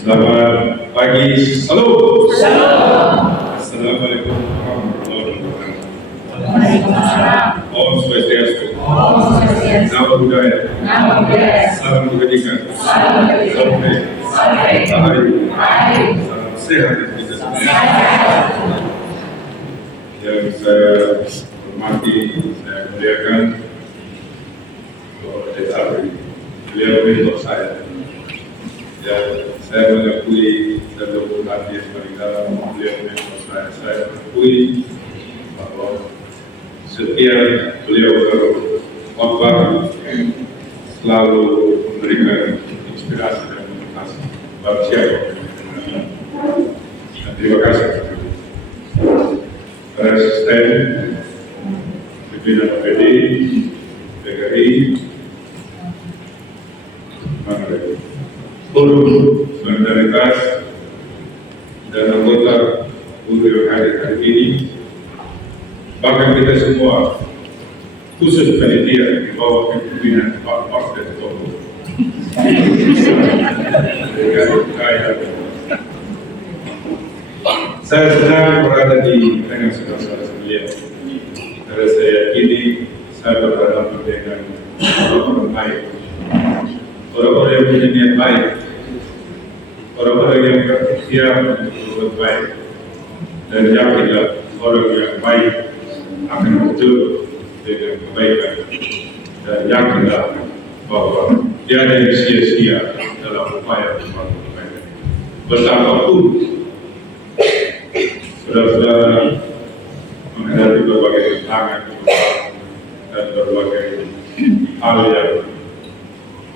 Selamat pagi, salam. Shalom. Assalamualaikum warahmatullahi wabarakatuh. Waalaikumsalam. Om Swastiastu. Om Swastiastu. Namo Buddhaya. Namo Buddhaya. Salam kebajikan. Salam kebajikan. Sampai Sampai hari. salam sehat kita semua. Sehat. Yang saya hormati, saya muliakan Bapak Pendeta Abri. Beliau mentor saya. Dan saya mengakui dan berhati sebagai dalam beliau mentor saya mengakui bahwa setiap beliau berkhotbah selalu memberikan inspirasi dan motivasi bagi siapa. Dan terima kasih para asisten, pimpinan OPD, PGRI, seluruh solidaritas dan anggota guru yang hadir hari ini, bahkan kita semua, khusus panitia di bawah kepemimpinan Pak Pastor Toko. Saya senang berada di tengah saudara-saudara sekalian, karena saya yakini saya berhadapan dengan orang-orang baik, orang-orang yang punya niat baik, orang-orang yang berikhtiar untuk berbuat baik, dan yakinlah orang yang baik akan muncul dengan kebaikan, dan yakinlah bahwa tiada yang sia-sia dalam upaya membangun kebaikan. Betapapun saudara-saudara menghadapi berbagai tantangan dan berbagai hal yang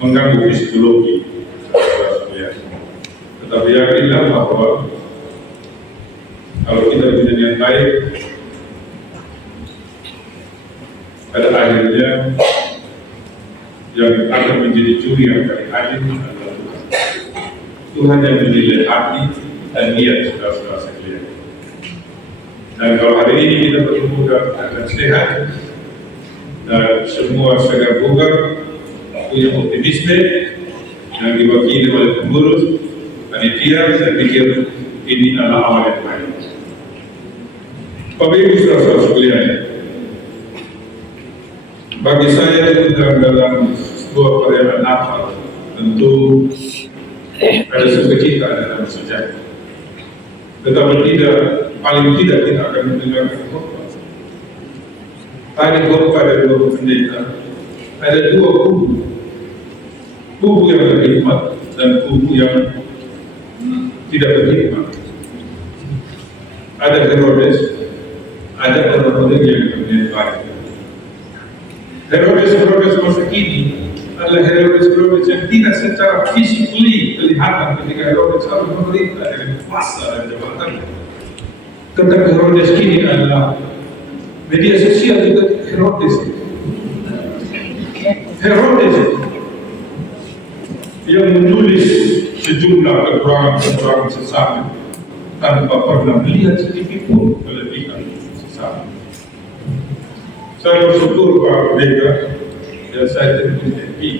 mengganggu psikologi saudara-saudara, tetapi yakinlah bahwa kalau kita punya niat baik, pada akhirnya yang akan menjadi juri yang paling adil adalah Tuhan. Tuhan yang menilai hati dan niat saudara-saudara sekalian. Dan kalau hari ini kita bertemu dengan sehat dan semua segala bugar punya optimisme yang diwakili oleh pengurus panitia, saya pikir ini adalah awal yang baik. Bapak Ibu saudara-saudara sekalian, bagi saya itu dalam sebuah perayaan Natal tentu ada sukacita dalam sejarah. Tetapi paling tidak kita akan mendengarkan khotbah. Tadi khotbah dari dua pendeta, ada dua kubu yang berkhidmat dan kubu yang tidak berkhidmat. Ada Herodes, ada orang-orang yang berniat baik. Herodes masa kini adalah Herodes yang tidak secara fisikly kelihatan ketika Herodes harus memerintah dengan kuasa dan jabatan. Tetapi Herodes kini adalah media sosial juga Herodes yang menulis sejumlah kekurangan sesama tanpa pernah melihat sedikit pun kelebihan sesama. Saya bersyukur Pak Pendeta dan saya terus happy.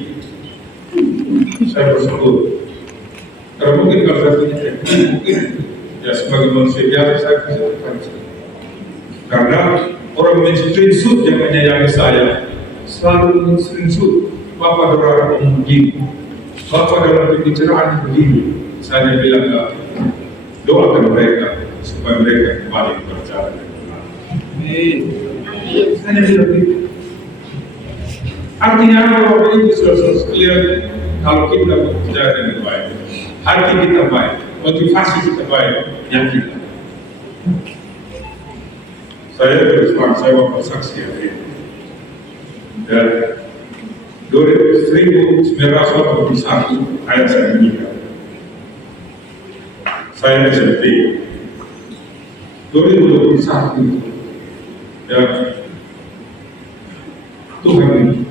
Saya bersyukur. Karena mungkin kalau saya punya happy, mungkin ya sebagai manusia biasa saya bisa terpaksa. Karena orang men-screenshot yang menyayangi saya selalu men-screenshot Bapak doa begini, Bapak dalam pembicaraan begini. Saya bilang doakan mereka supaya mereka kembali percaya. Amin. Hanya begitu. Artinya apa Bapak Ibu saudara sekalian? Kalau kita bekerja dengan baik, hati kita baik, motivasi kita baik, yakinlah. Saya terus terang saya bersaksi hari ini. Dan 1981 ayah saya menikah. Saya SMP. 2021 dan Tuhan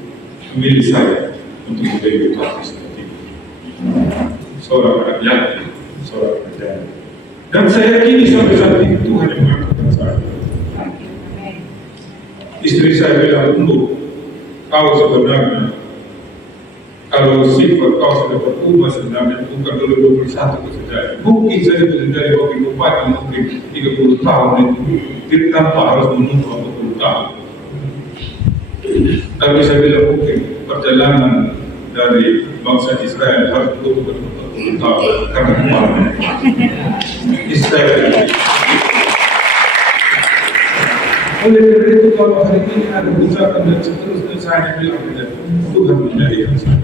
memilih saya untuk menjadi bupati seperti itu. Seorang anak yatim, seorang anak janda. Dan saya yakini sampai saat ini Tuhan yang mengangkatkan saya. Istri saya bilang, kau sebenarnya Kalau sifat kau sudah berubah sebenarnya bukan dulu 21 saja. Mungkin saja itu dari bagi bupati mungkin 30 tahun itu kita tanpa harus menunggu 40 tahun. Tapi saya bilang mungkin perjalanan dari bangsa Israel harus betul-betul 40 tahun karena kemarin Israel. Oleh karena itu kalau hari ini ada ucapan dan seterusnya saya bilang Tuhan menjadikan saya.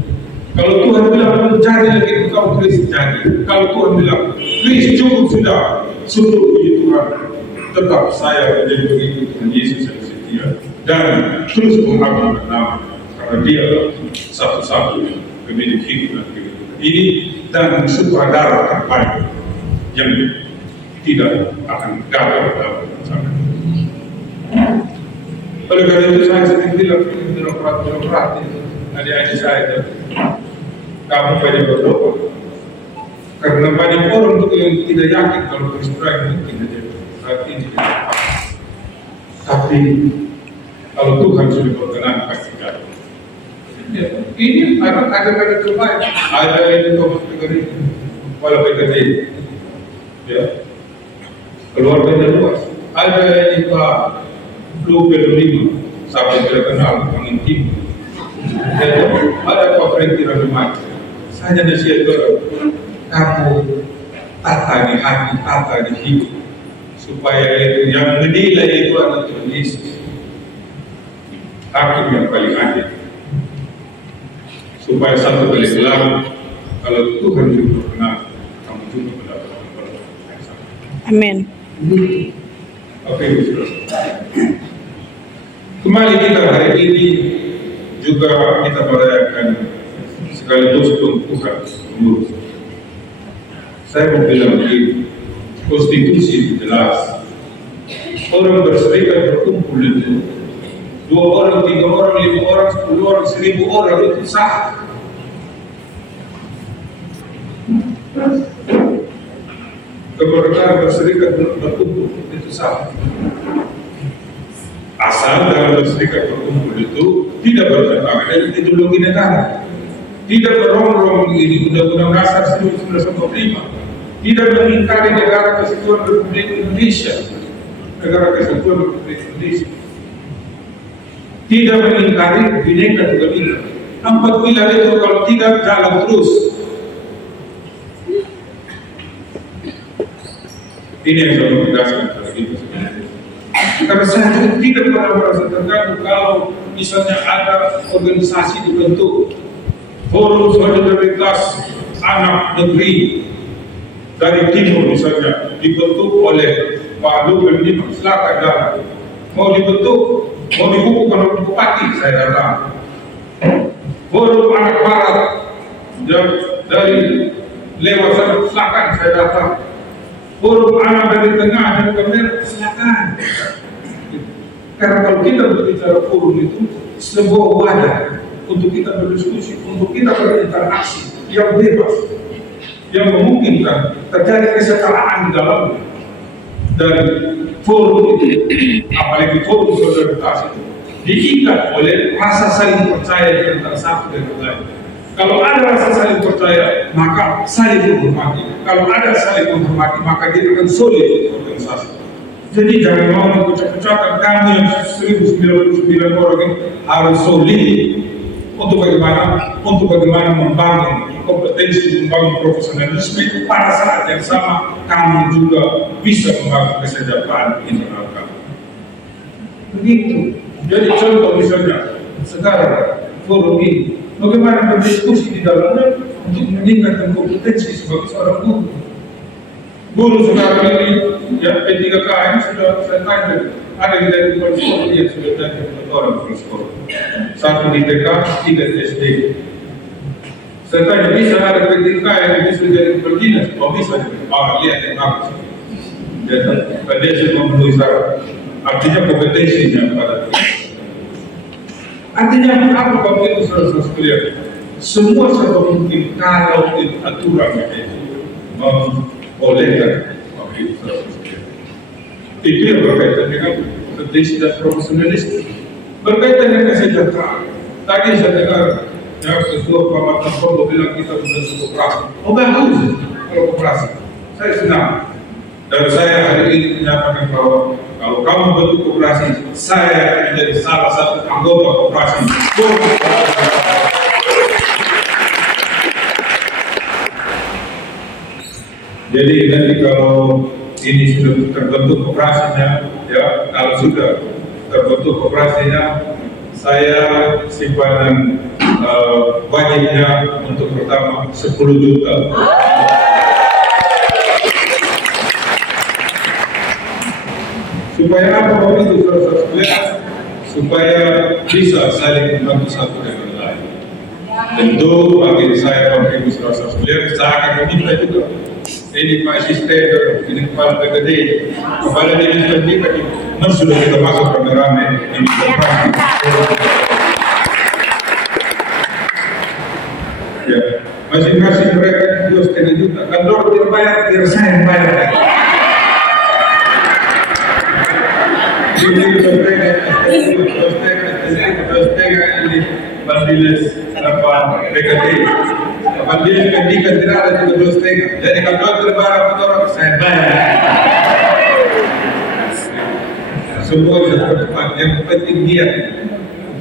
Kalau Tuhan bilang menjadi lagi engkau Kristus jadi. Kalau Tuhan bilang Kristus cukup sudah, syukur puji Tuhan. Tetap saya menjadi pengikut Tuhan Yesus yang setia dan terus mengagungkan nama karena Dia satu-satu pemilik hidup dan kehidupan ini dan sutradara terbaik yang tidak akan gagal dalam rencana. Oleh karena itu saya sering bilang birokrat itu adik-adik saya itu, kamu banyak berdoa karena banyak orang itu yang tidak yakin kalau peristiwa mungkin saja berarti ini tidak apa. Tapi kalau Tuhan sudah berkenan pasti jadi. Ya, ini ada terbaik, ada yang Thomas Pegari, Kepala PKD, ya, keluarganya luas, ada yang Pak Lu Pelolima sampai terkenal angin timur. Ada Pak Franky Rahmat. Saya nasihat kamu tata di hati, tata di hidup supaya itu yang menilai itu adalah Tuhan Yesus, hakim yang paling adil. Supaya satu kali gelar kalau Tuhan juga berkenan kamu juga mendapatkan berkat yang sama. Amin. Oke, kembali kita hari ini juga kita merayakan sekaligus pengukuhan umur. Saya mau bilang begini, konstitusi jelas, orang berserikat berkumpul itu 2 orang, 3 orang, 5 orang, 10 orang, 1000 orang itu sah. Kemerdekaan berserikat berkumpul itu sah. Asal dalam berserikat berkumpul itu tidak bertentangan dengan ideologi negara, tidak merongrong ini Undang-Undang Dasar 1945, tidak mengingkari negara kesatuan Republik Indonesia, tidak mengingkari Bhinneka Tunggal Ika. 4 pilar itu kalau tidak jalan terus. Ini yang saya mau tegaskan kepada kita sebenarnya. Karena saya tidak pernah merasa terganggu kalau misalnya ada organisasi dibentuk, Forum Solidaritas Anak Negeri dari Timur misalnya dibentuk oleh Pak Luben di Selatan Darat, mau dibentuk, mau dibukukan oleh Bupati, saya datang. Forum Anak Barat dari lewat selatan, saya datang. Forum anak dari tengah dan kemerah, silakan. Karena kalau kita berbicara forum itu sebuah wadah untuk kita berdiskusi, untuk kita berinteraksi yang bebas, yang memungkinkan terjadi kesetaraan di dalamnya. Dan forum itu, apalagi forum solidaritas itu, diikat oleh rasa saling percaya di antara satu dan lain. Kalau ada rasa saling percaya, maka saling menghormati. Kalau ada saling menghormati, maka dia akan solid organisasi. Jadi jangan mau mengucap-ucapkan kami yang 1099 orang ini harus solid. Untuk bagaimana membangun kompetensi, membangun profesionalisme, pada saat yang sama kamu juga bisa membangun kesejahteraan internal kamu. Begitu. Jadi contoh misalnya sekarang forum ini, bagaimana berdiskusi di dalamnya untuk meningkatkan kompetensi sebagai seorang guru. Guru sekarang ini, ya P3K ini sudah saya tanya, ada yang dari kepala sekolah, dia sudah jadi orang kepala sekolah. 1 di TK, 3 di SD. Saya tanya, bisa ada P3K yang bisa jadi kepala dinas? Oh bisa, lihat yang bagus. Dia sudah memenuhi syarat. Artinya kompetensinya pada dia. Artinya apa Bapak Ibu saudara sekalian? Semua serba mungkin kalau aturan itu membolehkan Bapak Ibu saudara sekalian. Itu yang berkaitan dengan kompetensi dan profesionalisme, berkaitan dengan kesejahteraan. Tadi saya dengar Ya, ketua Kecamatan Pondok bilang kita sudah koperasi. Oh bagus, kalau koperasi. Saya senang. Dan saya hari ini menyatakan bahwa kalau kamu bentuk koperasi, saya menjadi salah satu anggota koperasi. Jadi nanti kalau ini sudah terbentuk koperasinya, ya kalau sudah terbentuk koperasinya, saya simpanan wajibnya untuk pertama 10 juta. Supaya apa Bapak itu saudara-saudara? Supaya bisa saling membantu satu dengan lain. Tentu bagi saya Bapak Ibu saudara-saudara, saya akan meminta juga. Ini Pak Asisten, ini Kepala PKD, Kepala Dinas Pendidikan, sudah kita masuk rame-rame ini koperasi. Ya, masing-masing mereka 2,5 juta. Kalau tidak bayar, biar saya yang bayar. Ini ini Bandiles PKD. Bandiles Pendidikan tidak ada juga 2,5. Jadi kalau terbarang orang saya bayar. Semua bisa cepat. Yang penting dia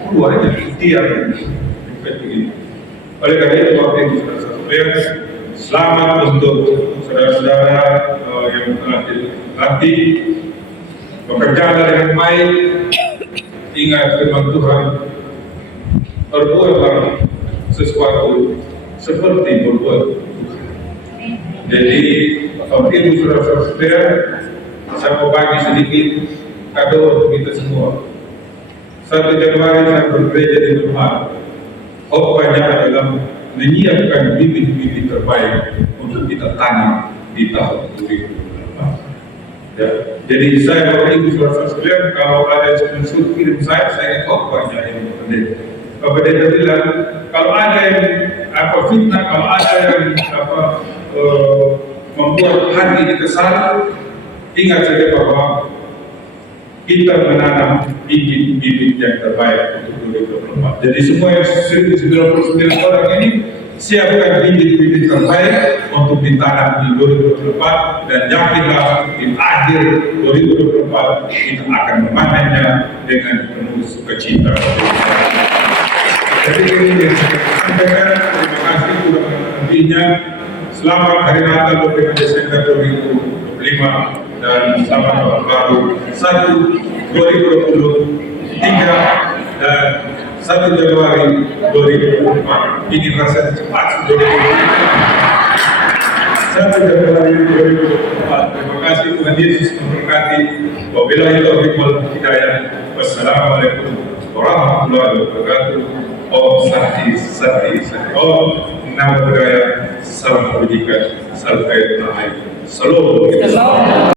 keluarnya dia penting. Oleh karena itu waktu itu saudara-saudara, selamat untuk saudara-saudara yang telah dilatih bekerja dengan baik. Ingat firman Tuhan, perbuatlah sesuatu seperti berbuat Tuhan. Jadi waktu itu saudara-saudara, saya mau bagi sedikit kado untuk kita semua. 1 Januari saya bergereja di rumah. Banyak adalah menyiapkan bibit-bibit terbaik untuk kita tanam di tahun 2018. Ya. Jadi saya Bapak Ibu saudara-saudara, kalau ada yang kirim saya ingin banyak ini Pak Pendeta bilang kalau ada yang fitnah, kalau ada yang membuat hati kita kesal, ingat saja bahwa kita menanam bibit-bibit yang terbaik untuk 2024. Jadi semua yang 199 orang ini siapkan bibit-bibit terbaik untuk ditanam di 2024 dan yakinlah di akhir 2024 kita akan memanennya dengan penuh sukacita. Jadi ini yang saya sampaikan. Terima kasih sudah menontonnya. Selamat Hari Natal 25 Desember 2025. Dan selamat tahun baru 2023 dan 1 Januari 2024. Ini rasanya cepat 1 Januari 2024. Terima kasih Tuhan Yesus memberkati. Wabillahi taufiq wal hidayah. Wassalamualaikum warahmatullahi wabarakatuh. Om Santi Santi Santi. Om Namo Buddhaya. Salam kebajikan. Salam kait. Salam.